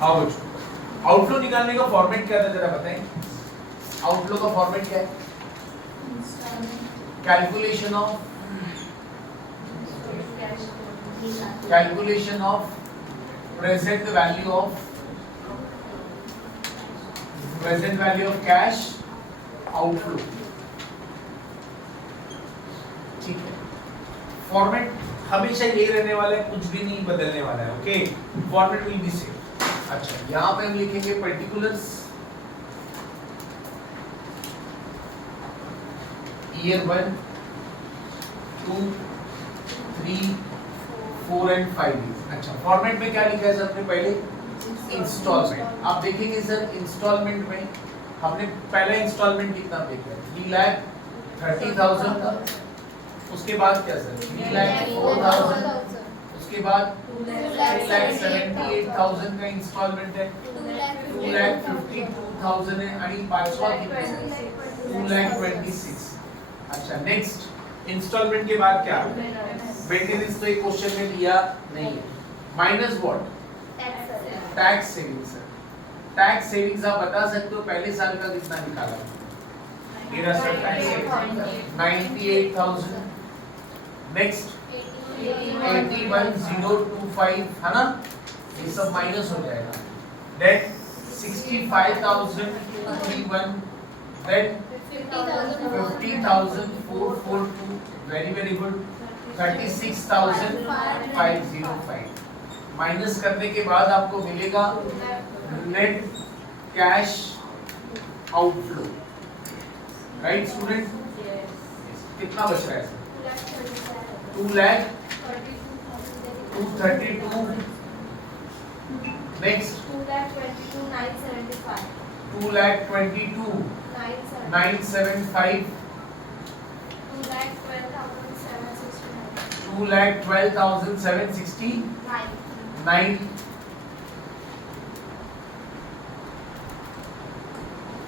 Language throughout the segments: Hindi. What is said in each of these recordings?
हाँ बच्चों, आउटफ्लो निकालने का फॉर्मेट क्या था जरा बताएं। आउटफ्लो का फॉर्मेट क्या है? Calculation of present value of cash outflow. ठीक है, फॉर्मेट हमेशा यही रहने वाला है, कुछ भी नहीं बदलने वाला है। Okay, format will be same. अच्छा, यहां पे हम लिखेंगे पर्टिकुलर्स ईयर 1 2 3 4 एंड 5। अच्छा, फॉर्मेट में क्या लिखा है सर आपने पहले? इंस्टॉलमेंट। आप देखेंगे सर इंस्टॉलमेंट में हमने पहला इंस्टॉलमेंट कितना पे किया? 3,30,000 का। उसके बाद क्या सर? 3,04,000। उसके बाद 2,78,000 का इंस्टॉलमेंट है। 2,52,000 है आणि पाचवा कितना? 2,26,000। अच्छा, नेक्स्ट इंस्टॉलमेंट के बाद क्या? मेंटेनेंस तो एक क्वेश्चन में दिया नहीं है। Minus what? Tax savings. Tax savings आप बता सकते हो पहले साल का कितना निकाला? मेरा सर टैक्स 98,000। नेक्स्ट 81,025 है ना, ये सब माइनस हो जाएगा। Then 65,231। Then 50,442। Very very good. 36,505। Minus करने के बाद आपको मिलेगा net cash outflow. Right student? कितना बच रहा है सर? 2,32,000। नेक्स्ट 2,22,975. 2,22,975। 2,12,769. 2,12,769।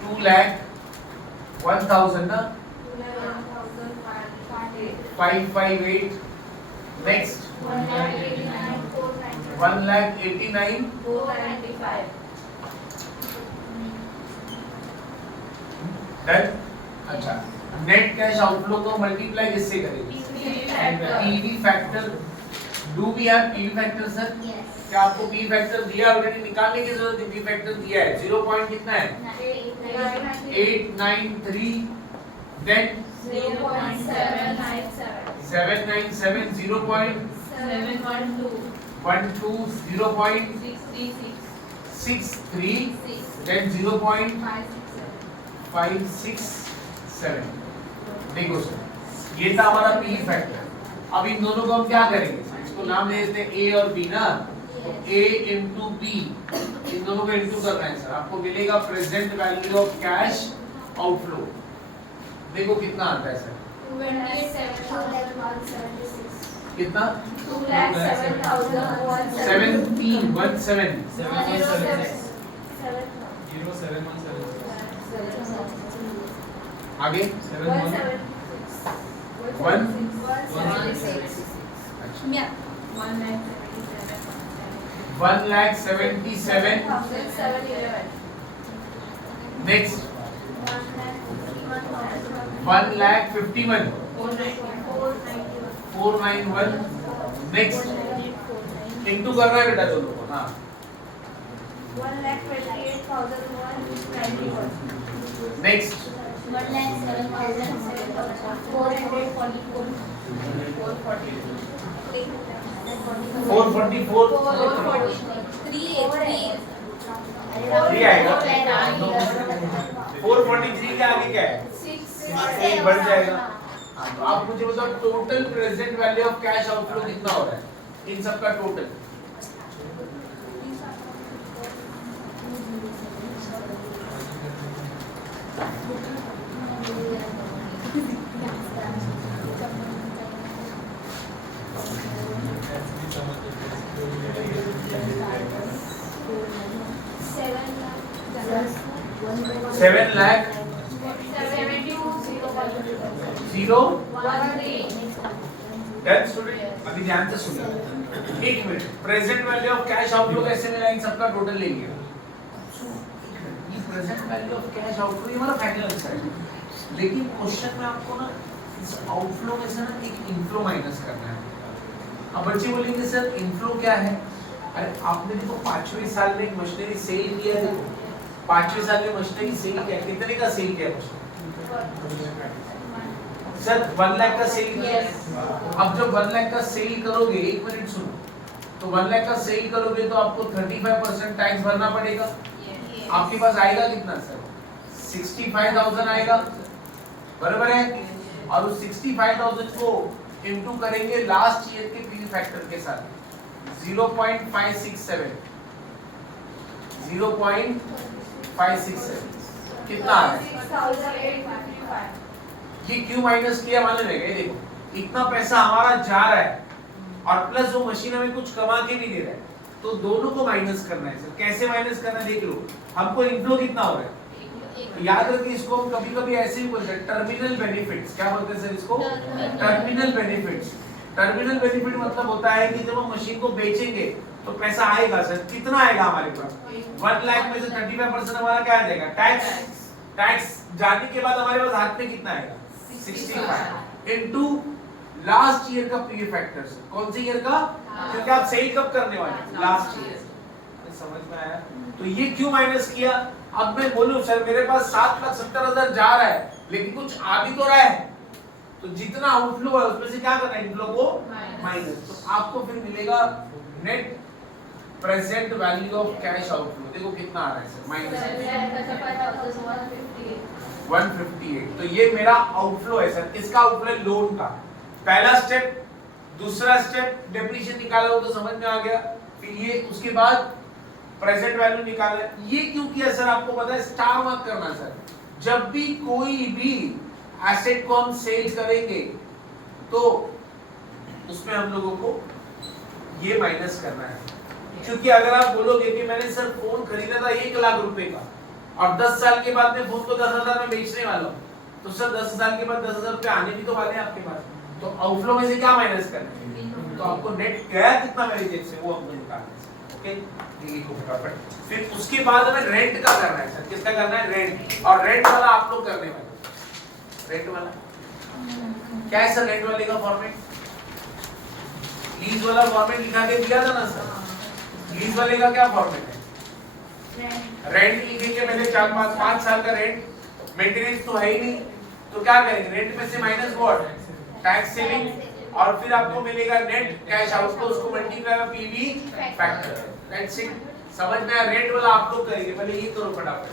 2,01,000 ना? 558। नेक्स्ट 1,89,495। डन। अच्छा, नेट कैश आउटफ्लो को मल्टीप्लाई किससे करेंगे? PV factor. Do we have PV factor sir? क्या आपको पी फैक्टर दिया ऑलरेडी? निकालने की जरूरत है, पी फैक्टर दिया है। 0 पॉइंट कितना है? 893। देन 797। 0.712। 0.633। देन 0.567। देखो सर, ये था हमारा पी फैक्टर। अब इन दोनों को हम क्या करेंगे? इसको नाम दे देते हैं ए और बी ना, तो ए इंटू बी, इन दोनों को इंटू करना है सर। आपको मिलेगा present value of cash outflow. देखो कितना आता है सर? 27,176. कितना? 2,07,177. 17 आगे 1,77,000। नेक्स्ट 1,51,491। नेक्स्ट इंटू कर रहा है बेटा दोनों को। हाँ 1,28,191. नेक्स्ट 444। 3 आएगा। 443 के आगे क्या है? 6 बढ़ जाएगा। तो आप मुझे बताओ total present value of cash outflow कितना हो रहा है इन सब का total? Seven lakh 72,013. Zero. Done student. अभी ध्यान से सुनिए, एक minute, present value of cash outflow कैसे मिला, इन सबका टोटल ले लिया। ये present value of cash outflow ये हमारा फाइनल आंसर है, लेकिन क्वेश्चन में आपको ना इस आउटफ्लो में से ना एक इनफ्लो माइनस करना है। अब बच्चे बोलेंगे सर इनफ्लो क्या है? अरे आपने देखो 5वें साल में एक मशीनरी सेल किया है, 5वें साल में मशीनरी सेल किया, कितने का सेल किया मशीनरी? सर 1 लाख का सेल किया। अब जब 1 लाख का सेल करोगे, एक मिनट सुनो, तो 1 लाख का सेल करोगे तो आपको 35% टैक्स भरना पड़ेगा। आपके पास आएगा कितना सर? 65,000 आएगा, बराबर है। और उस 65,000 को इनटू करेंगे लास्ट ईयर के पी फैक्टर के साथ 0.567, 0.567 कितना आ रहा है? ये क्यों माइनस किया मालूम है? देखो इतना पैसा हमारा जा रहा है और प्लस वो मशीन हमें कुछ कमा के भी दे रहा है, तो दोनों को माइनस करना है सर। कैसे माइनस करना है देख लो। हमको इनफ्लो कितना हो रहा है, याद रखिए इसको हम कभी कभी ऐसे ही बोलते हैं टर्मिनल बेनिफिट्स। क्या बोलते हैं सर इसको? Terminal benefits. टर्मिनल बेनिफिट मतलब होता है कि जब हम मशीन को बेचेंगे तो पैसा आएगा सर। कितना आएगा हमारे पास? 1 लाख में से 35% हमारा क्या आ जाएगा? टैक्स। टैक्स जाने के बाद हमारे पास हाथ में कितना आएगा? 65 इनटू लास्ट ईयर का पी फैक्टर। कौन से ईयर का? क्योंकि आप सेल कब करने वाले? Last year. समझ में आया? तो ये क्यों माइनस किया? अब मैं बोलूं सर मेरे पास 7,70,000 जा रहा है लेकिन कुछ आ भी तो रहा है, तो जितना आउटफ्लो है उसमें से क्या करना है? इनफ्लो को माइनस। तो आपको फिर मिलेगा net present value of cash outflow. देखो कितना आ रहा है सर? माइनस 158। तो ये मेरा आउटफ्लो है सर। किसका आउटफ्लो है? लोन का। पहला स्टेप, दूसरा स्टेप डेप्रिसिएशन निकाला हो तो समझ में आ गया। फिर ये उसके बाद प्रेजेंट वैल्यू निकाला। ये क्यों किया सर? आपको पता है, स्टार मार्क करना सर। जब भी कोई भी एसेट को हम सेल करेंगे तो उसमें हम लोगों को ये माइनस करना है। क्योंकि अगर आप बोलोगे कि मैंने सर फोन खरीदा था 1 लाख रुपए का और 10 साल के बाद में फोन को 10,000 में बेचने वाला हूं, तो सर 10 साल के बाद 10,000 रुपए आने भी तो वाले हैं आपके पास। तो आउटफ्लो में से क्या माइनस करना है? तो आपको नेट गया कितना मेरी जेब से वो हमको निकालना है। ओके, ये को फटाफट। फिर उसके बाद हमें रेंट का करना है सर। किसका करना है? रेंट। और रेंट वाला आप लोग करने वाले। रेंट वाला क्या है सर? रेंट वाले का फॉर्मेट लीज वाला फॉर्मेट लिखा के दिया था ना सर। लीज वाले का क्या फॉर्मेट है? रेंट लिखेंगे पहले 4-5 साल का रेंट। मेंटेनेंस तो है ही नहीं, तो क्या करेंगे? रेंट में से माइनस व्हाट? Tax saving. और फिर आपको मिलेगा नेट कैश आउटफ्लो, उसको multiply by PV factor. That's it. समझ में आया? रेंट वाला आप लोग करेंगे। पहले ये करो फटाफट।